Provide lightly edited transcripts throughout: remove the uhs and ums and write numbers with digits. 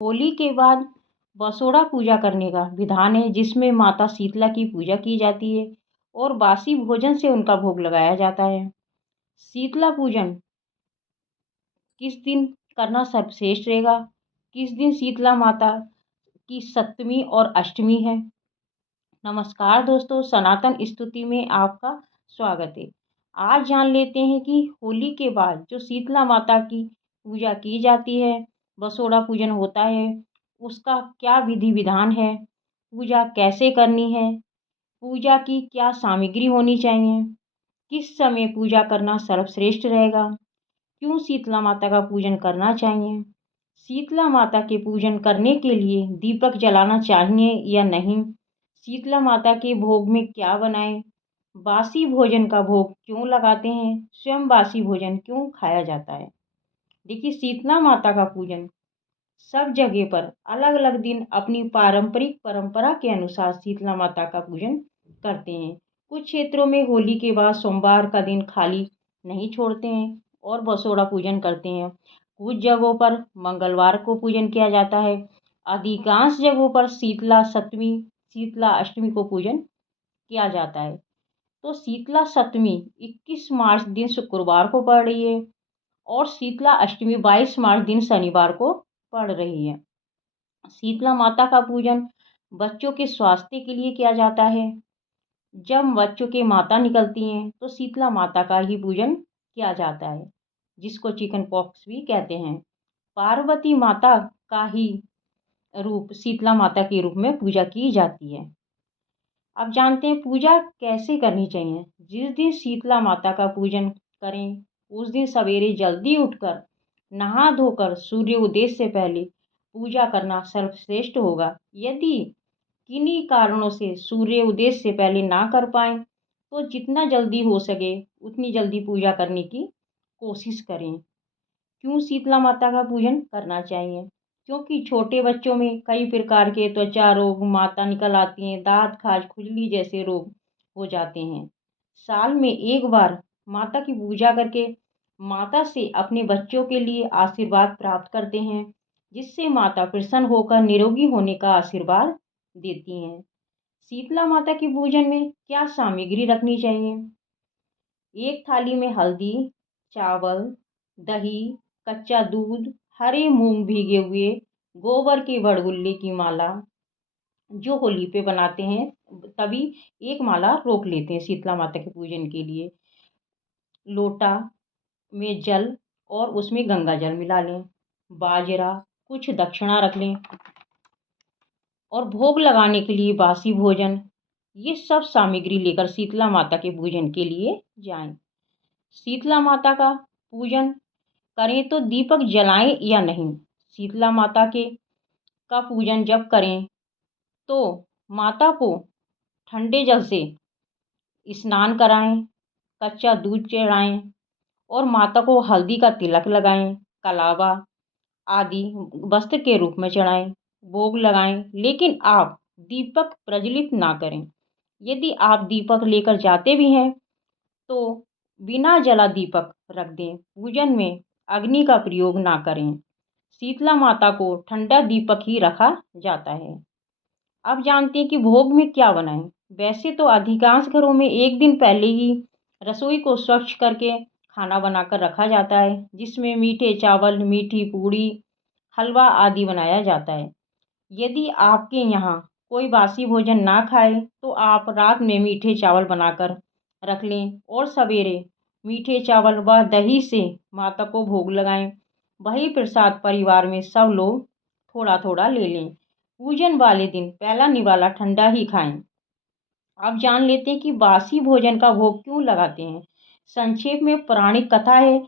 होली के बाद बसोड़ा पूजा करने का विधान है, जिसमें माता शीतला की पूजा की जाती है और बासी भोजन से उनका भोग लगाया जाता है। शीतला पूजन किस दिन करना सर्वश्रेष्ठ रहेगा? किस दिन शीतला माता की सप्तमी और अष्टमी है? नमस्कार दोस्तों, सनातन स्तुति में आपका स्वागत है। आज जान लेते हैं कि होली के बाद जो शीतला माता की पूजा की जाती है, बसोड़ा पूजन होता है, उसका क्या विधि विधान है, पूजा कैसे करनी है, पूजा की क्या सामग्री होनी चाहिए, किस समय पूजा करना सर्वश्रेष्ठ रहेगा, क्यों शीतला माता का पूजन करना चाहिए, शीतला माता के पूजन करने के लिए दीपक जलाना चाहिए या नहीं, शीतला माता के भोग में क्या बनाएं, बासी भोजन का भोग क्यों लगाते हैं, स्वयं बासी भोजन क्यों खाया जाता है। देखिए, शीतला माता का पूजन सब जगह पर अलग अलग दिन अपनी पारंपरिक परंपरा के अनुसार शीतला माता का पूजन करते हैं। कुछ क्षेत्रों में होली के बाद सोमवार का दिन खाली नहीं छोड़ते हैं और बसोड़ा पूजन करते हैं। कुछ जगहों पर मंगलवार को पूजन किया जाता है। अधिकांश जगहों पर शीतला सप्तमी, शीतला अष्टमी को पूजन किया जाता है। तो शीतला सप्तमी 21 मार्च दिन शुक्रवार को पड़ रही है और शीतला अष्टमी 22 मार्च दिन शनिवार को पड़ रही है। शीतला माता का पूजन बच्चों के स्वास्थ्य के लिए किया जाता है। जब बच्चों के माता निकलती हैं तो शीतला माता का ही पूजन किया जाता है, जिसको चिकन पॉक्स भी कहते हैं। पार्वती माता का ही रूप शीतला माता के रूप में पूजा की जाती है। अब जानते हैं पूजा कैसे करनी चाहिए। जिस दिन शीतला माता का पूजन करें, उस दिन सवेरे जल्दी उठकर नहा धोकर सूर्य उदय से पहले पूजा करना सर्वश्रेष्ठ होगा। यदि किन्हीं कारणों से सूर्य उदय से पहले ना कर पाए तो जितना जल्दी हो सके उतनी जल्दी पूजा करने की कोशिश करें। क्यों शीतला माता का पूजन करना चाहिए? क्योंकि छोटे बच्चों में कई प्रकार के त्वचा रोग, माता निकल आती हैं, दांत खाज, खुजली जैसे रोग हो जाते हैं। साल में एक बार माता की पूजा करके माता से अपने बच्चों के लिए आशीर्वाद प्राप्त करते हैं, जिससे माता प्रसन्न होकर निरोगी होने का आशीर्वाद देती हैं। शीतला माता के पूजन में क्या सामग्री रखनी चाहिए? एक थाली में हल्दी, चावल, दही, कच्चा दूध, हरे मूंग भीगे हुए, गोबर के बड़गुल्ले की माला, जो होली पे बनाते हैं तभी एक माला रोक लेते हैं शीतला माता के पूजन के लिए। लोटा में जल और उसमें गंगा जल मिला लें, बाजरा, कुछ दक्षिणा रख लें और भोग लगाने के लिए बासी भोजन, ये सब सामग्री लेकर शीतला माता के पूजन के लिए जाएं। शीतला माता का पूजन करें तो दीपक जलाएं या नहीं? शीतला माता के का पूजन जब करें तो माता को ठंडे जल से स्नान कराएं, कच्चा दूध चढ़ाएं और माता को हल्दी का तिलक लगाएं, कलावा आदि वस्त्र के रूप में चढ़ाएं, भोग लगाएं, लेकिन आप दीपक प्रज्वलित ना करें। यदि आप दीपक लेकर जाते भी हैं तो बिना जला दीपक रख दें। पूजन में अग्नि का प्रयोग ना करें। शीतला माता को ठंडा दीपक ही रखा जाता है। अब जानते हैं कि भोग में क्या बनाएं। वैसे तो अधिकांश घरों में एक दिन पहले ही रसोई को स्वच्छ करके खाना बनाकर रखा जाता है, जिसमें मीठे चावल, मीठी पूड़ी, हलवा आदि बनाया जाता है। यदि आपके यहाँ कोई बासी भोजन ना खाए तो आप रात में मीठे चावल बनाकर रख लें और सवेरे मीठे चावल व दही से माता को भोग लगाएं। वही प्रसाद परिवार में सब लोग थोड़ा थोड़ा ले लें। पूजन वाले दिन पहला निवाला ठंडा ही खाएं। अब जान लेते हैं कि बासी भोजन का भोग क्यों लगाते हैं। संक्षेप में पौराणिक कथा है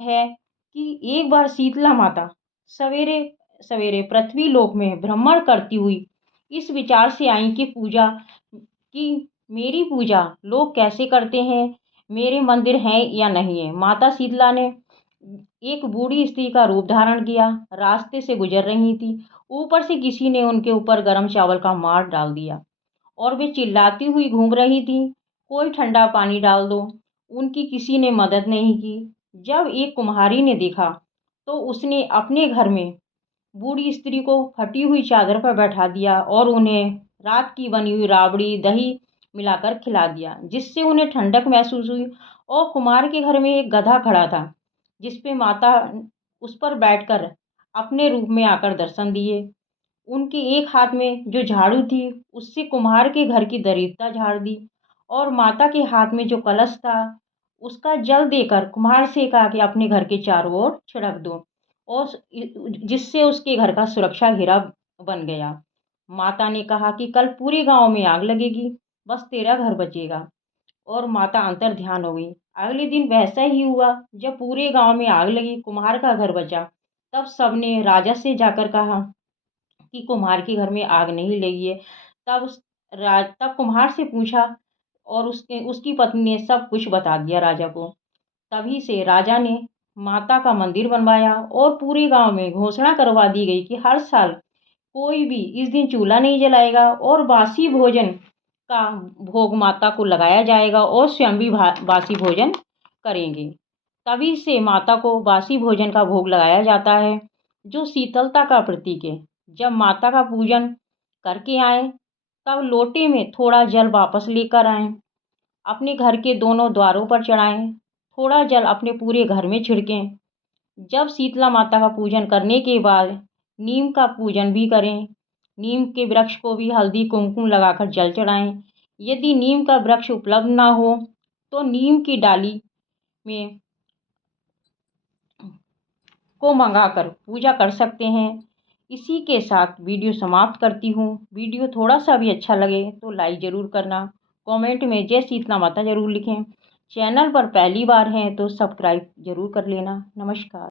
कि एक बार शीतला माता सवेरे सवेरे पृथ्वी लोक में भ्रमण करती हुई इस विचार से आई कि मेरी पूजा लोग कैसे करते हैं, मेरे मंदिर हैं या नहीं है। माता शीतला ने एक बूढ़ी स्त्री का रूप धारण किया, रास्ते से गुजर रही थी। ऊपर से किसी ने उनके ऊपर गर्म चावल का मार डाल दिया और वे चिल्लाती हुई घूम रही थी, कोई ठंडा पानी डाल दो। उनकी किसी ने मदद नहीं की। जब एक कुम्हारी ने देखा तो उसने अपने घर में बूढ़ी स्त्री को फटी हुई चादर पर बैठा दिया और उन्हें रात की बनी हुई राबड़ी दही मिलाकर खिला दिया, जिससे उन्हें ठंडक महसूस हुई। और कुम्हार के घर में एक गधा खड़ा था, जिस पे माता उस पर बैठकर अपने रूप में आकर दर्शन दिए। उनके एक हाथ में जो झाड़ू थी, उससे कुम्हार के घर की दरिद्रता झाड़ दी, और माता के हाथ में जो कलश था, उसका जल देकर कुम्हार से कहा कि अपने घर के चारों ओर छिड़क दो, और जिससे उसके घर का सुरक्षा घेरा बन गया। माता ने कहा कि कल पूरे गांव में आग लगेगी, बस तेरा घर बचेगा। और माता अंतर ध्यान हो गई। अगले दिन वैसा ही हुआ। जब पूरे गांव में आग लगी, कुम्हार का घर बचा। तब सबने राजा से जाकर कहा कि कुम्हार के घर में आग नहीं लगी है। तब कुम्हार से पूछा, और उसकी पत्नी ने सब कुछ बता दिया राजा को। तभी से राजा ने माता का मंदिर बनवाया, और पूरे गांव में घोषणा करवा दी गई कि हर साल कोई भी इस दिन चूल्हा नहीं जलाएगा, और बासी भोजन का भोग माता को लगाया जाएगा, और स्वयं भी बासी भोजन करेंगे। तभी से माता को बासी भोजन का भोग लगाया जाता है, जो शीतलता का प्रतीक है। जब माता का पूजन करके आए, तब लोटे में थोड़ा जल वापस लेकर आए, अपने घर के दोनों द्वारों पर चढ़ाएं, थोड़ा जल अपने पूरे घर में छिड़कें। जब शीतला माता का पूजन करने के बाद नीम का पूजन भी करें। नीम के वृक्ष को भी हल्दी कुमकुम लगाकर जल चढ़ाएं। यदि नीम का वृक्ष उपलब्ध ना हो, तो नीम की डाली में को मंगाकर पूजा कर सकते हैं। इसी के साथ वीडियो समाप्त करती हूँ। वीडियो थोड़ा सा भी अच्छा लगे तो लाइक ज़रूर करना, कमेंट में जय शीतला माता ज़रूर लिखें। चैनल पर पहली बार हैं तो सब्सक्राइब ज़रूर कर लेना। नमस्कार।